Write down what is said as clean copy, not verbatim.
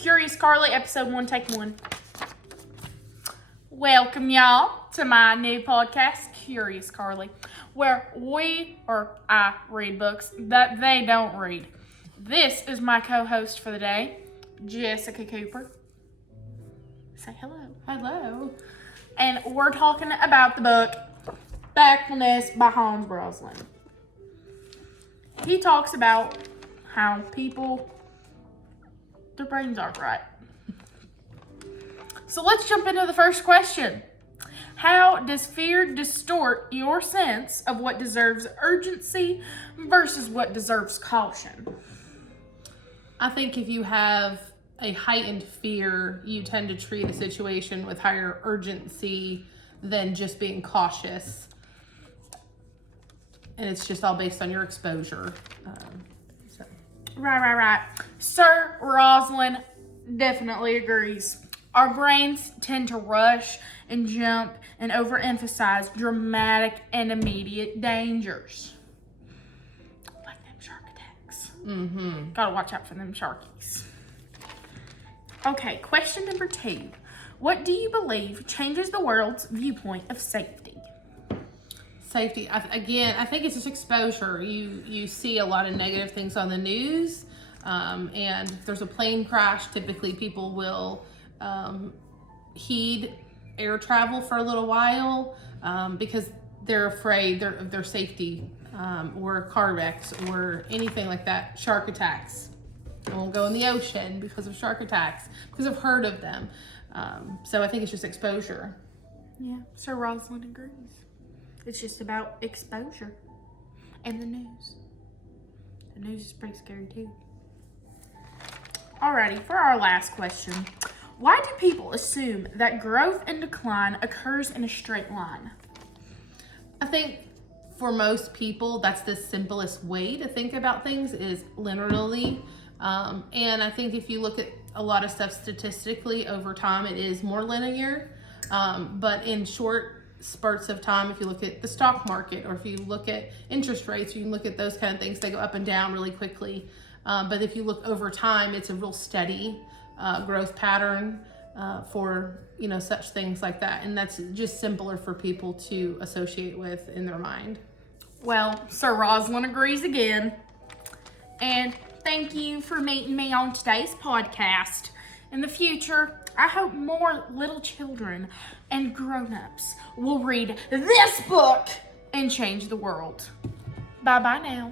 Curious Carly, episode 1, take 1. Welcome, y'all, to my new podcast, Curious Carly, where I read books that they don't read. This is my co-host for the day, Jessica Cooper. Say hello. Hello. And we're talking about the book, Factfulness by Hans Brosnan. He talks about how people, their brains aren't right. So let's jump into the first question. How does fear distort your sense of what deserves urgency versus what deserves caution? I think if you have a heightened fear, you tend to treat a situation with higher urgency than just being cautious. And it's just all based on your exposure. Right. Sir Roslin definitely agrees. Our brains tend to rush and jump and overemphasize dramatic and immediate dangers. Like them shark attacks. Gotta watch out for them sharkies. Okay, question number 2. What do you believe changes the world's viewpoint of safety? Safety, I think it's just exposure. You see a lot of negative things on the news, and if there's a plane crash, typically people will heed air travel for a little while because they're afraid of their safety, or car wrecks or anything like that. Shark attacks. They won't go in the ocean because of shark attacks, because I've heard of them. So I think it's just exposure. Yeah, Sir Roslin agrees. It's just about exposure and the news. The news is pretty scary too. Alrighty, for our last question. Why do people assume that growth and decline occurs in a straight line? I think for most people, that's the simplest way to think about things is linearly. And I think if you look at a lot of stuff statistically over time, it is more linear. But in short spurts of time, if you look at the stock market or if you look at interest rates, you can look at those kind of things, they go up and down really quickly. But if you look over time, it's a real steady growth pattern for such things like that. And that's just simpler for people to associate with in their mind. Well, Sir Roslin agrees again. And thank you for meeting me on today's podcast. In the future, I hope more little children and grown-ups will read this book and change the world. Bye-bye now.